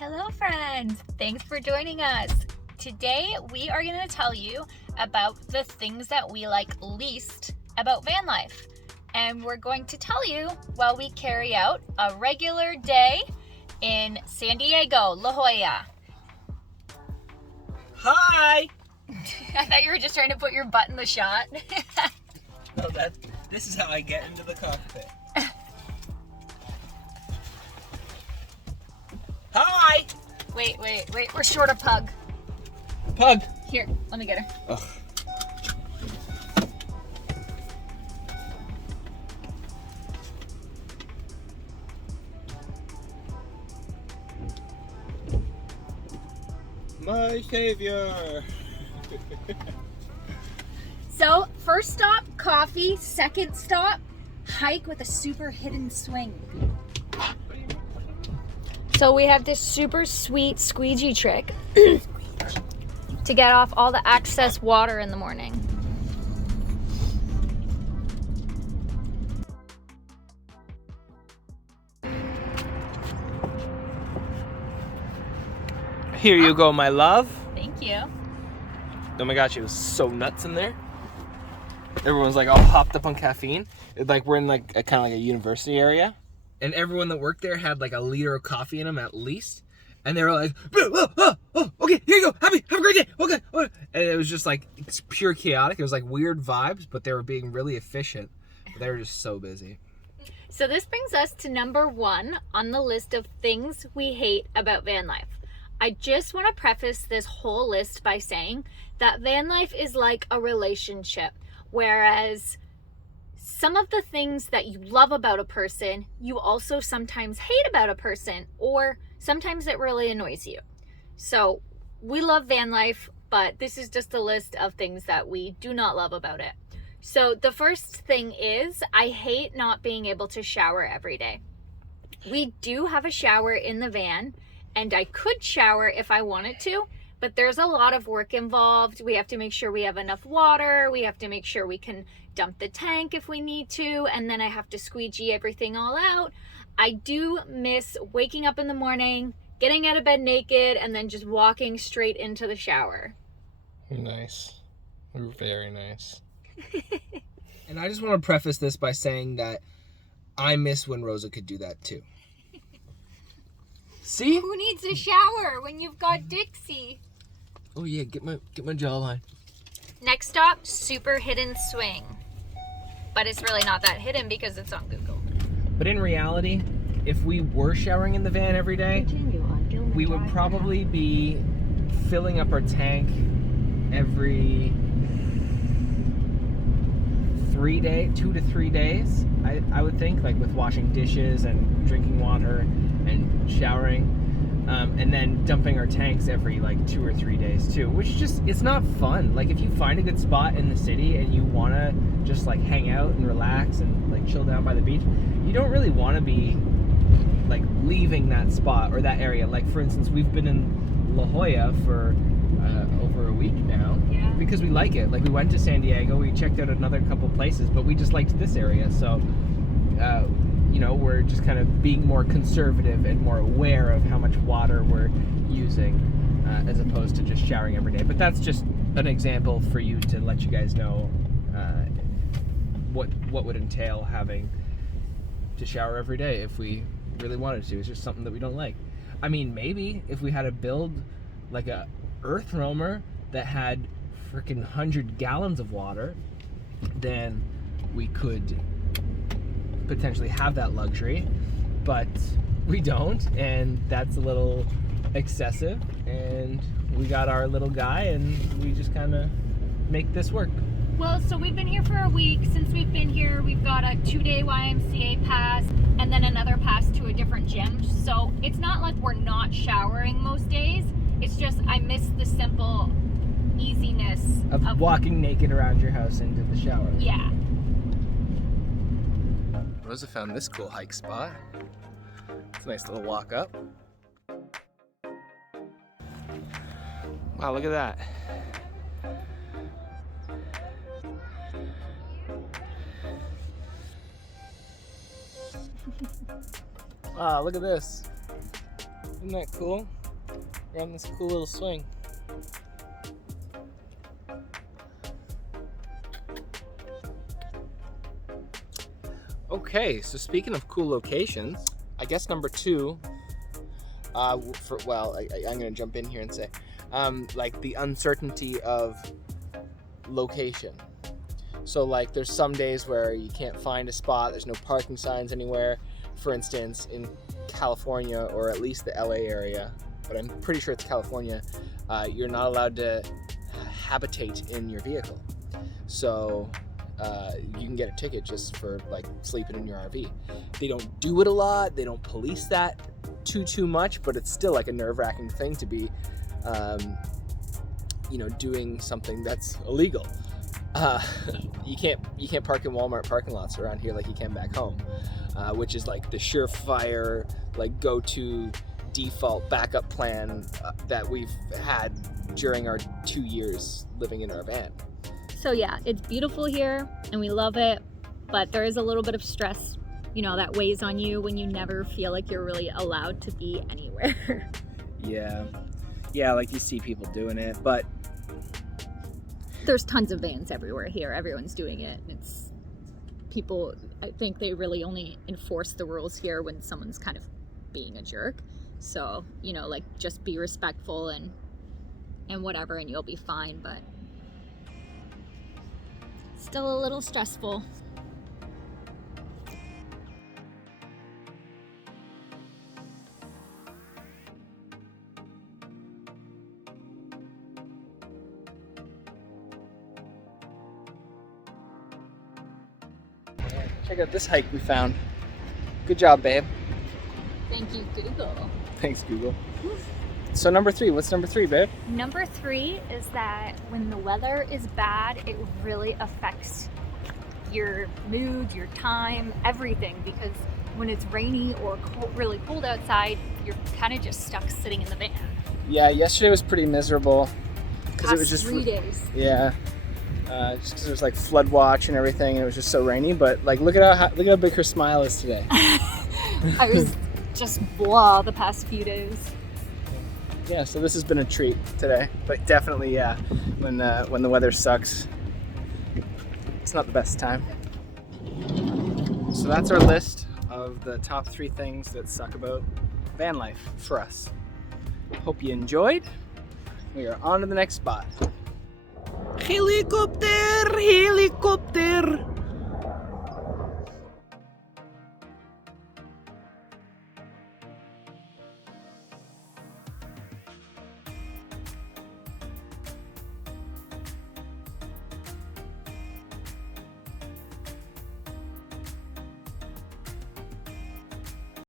Hello friends, thanks for joining us. Today we are going to tell you about the things that we like least about van life. And we're going to tell you while we carry out a regular day in San Diego, La Jolla. Hi! I thought you were just trying to put your butt in the shot. No, this is how I get into the cockpit. Hi! Wait, we're short a pug. Pug! Here, let me get her. Ugh. My savior! So, first stop, coffee. Second stop, hike with a super hidden swing. So we have this super sweet squeegee trick to get off all the excess water in the morning. Here you go, my love. Thank you. Oh my gosh, it was so nuts in there. Everyone's like all hopped up on caffeine. We're in like a kind of like a university area. And everyone that worked there had like a liter of coffee in them at least. And they were like, okay, here you go. Have a great day. Okay. And it was just like, it's pure chaotic. It was like weird vibes, but they were being really efficient. They were just so busy. So this brings us to number 1 on the list of things we hate about van life. I just want to preface this whole list by saying that van life is like a relationship, whereas some of the things that you love about a person, you also sometimes hate about a person, or sometimes it really annoys you. So we love van life, but this is just a list of things that we do not love about it. So the first thing is, I hate not being able to shower every day. We do have a shower in the van, and I could shower if I wanted to, but there's a lot of work involved. We have to make sure we have enough water. We have to make sure we can dump the tank if we need to, and then I have to squeegee everything all out. I do miss waking up in the morning, getting out of bed naked, and then just walking straight into the shower. Nice. Very nice. And I just want to preface this by saying that I miss when Rosa could do that too. See? Who needs a shower when you've got Dixie? Oh yeah, get my jawline. Next stop, super hidden swing. But it's really not that hidden because it's on Google. But in reality, if we were showering in the van every day, we would probably be filling up our tank every 2 to 3 days, I would think, like with washing dishes and drinking water and showering. And then dumping our tanks every like 2 or 3 days too, which just, it's not fun. Like if you find a good spot in the city and you want to just like hang out and relax and like chill down by the beach, you don't really want to be like leaving that spot or that area. Like for instance, we've been in La Jolla for over a week now. Yeah. Because we like it. Like we went to San Diego, we checked out another couple places, but we just liked this area. So we're just kind of being more conservative and more aware of how much water we're using as opposed to just showering every day. But that's just an example for you to let you guys know what would entail having to shower every day if we really wanted to. It's just something that we don't like. I mean, maybe if we had to build like a earth roamer that had freaking 100 gallons of water, then we could potentially have that luxury, but we don't, and that's a little excessive, and we got our little guy and we just kind of make this work. Well, so we've been here for a week. Since we've been here, we've got a 2-day YMCA pass and then another pass to a different gym. So it's not like we're not showering most days. It's just I miss the simple easiness of walking naked around your house into the shower. Yeah. Rosa found this cool hike spot. It's a nice little walk up. Wow, look at that. Wow, look at this. Isn't that cool? We're on this cool little swing. Okay, so speaking of cool locations, I guess number 2, I'm gonna jump in here and say, like the uncertainty of location. So like there's some days where you can't find a spot, there's no parking signs anywhere. For instance, in California, or at least the LA area, but I'm pretty sure it's California, you're not allowed to habitate in your vehicle. So you can get a ticket just for like sleeping in your RV. They don't do it a lot, they don't police that too much, but it's still like a nerve-wracking thing to be doing something that's illegal. You can't park in Walmart parking lots around here like you can back home, which is like the surefire, like go-to default backup plan that we've had during our 2 years living in our van. So yeah, it's beautiful here and we love it, but there is a little bit of stress, that weighs on you when you never feel like you're really allowed to be anywhere. Yeah, like you see people doing it, but there's tons of vans everywhere here. Everyone's doing it. It's people, I think they really only enforce the rules here when someone's kind of being a jerk. So, like just be respectful and whatever and you'll be fine, but still a little stressful. check out this hike we found. Good job, babe. Thank you, Google. Thanks, Google. So number 3, what's number 3, babe? Number 3 is that when the weather is bad, it really affects your mood, your time, everything, because when it's rainy or really cold outside, you're kind of just stuck sitting in the van. Yeah, yesterday was pretty miserable. Because it was just 3 days. Yeah. Just because it was like flood watch and everything, and it was just so rainy. But like, look at how big her smile is today. I was just blah the past few days. Yeah, so this has been a treat today, but definitely, yeah, when the weather sucks, it's not the best time. So that's our list of the top 3 things that suck about van life for us. Hope you enjoyed. We are on to the next spot. Helicopter, helicopter.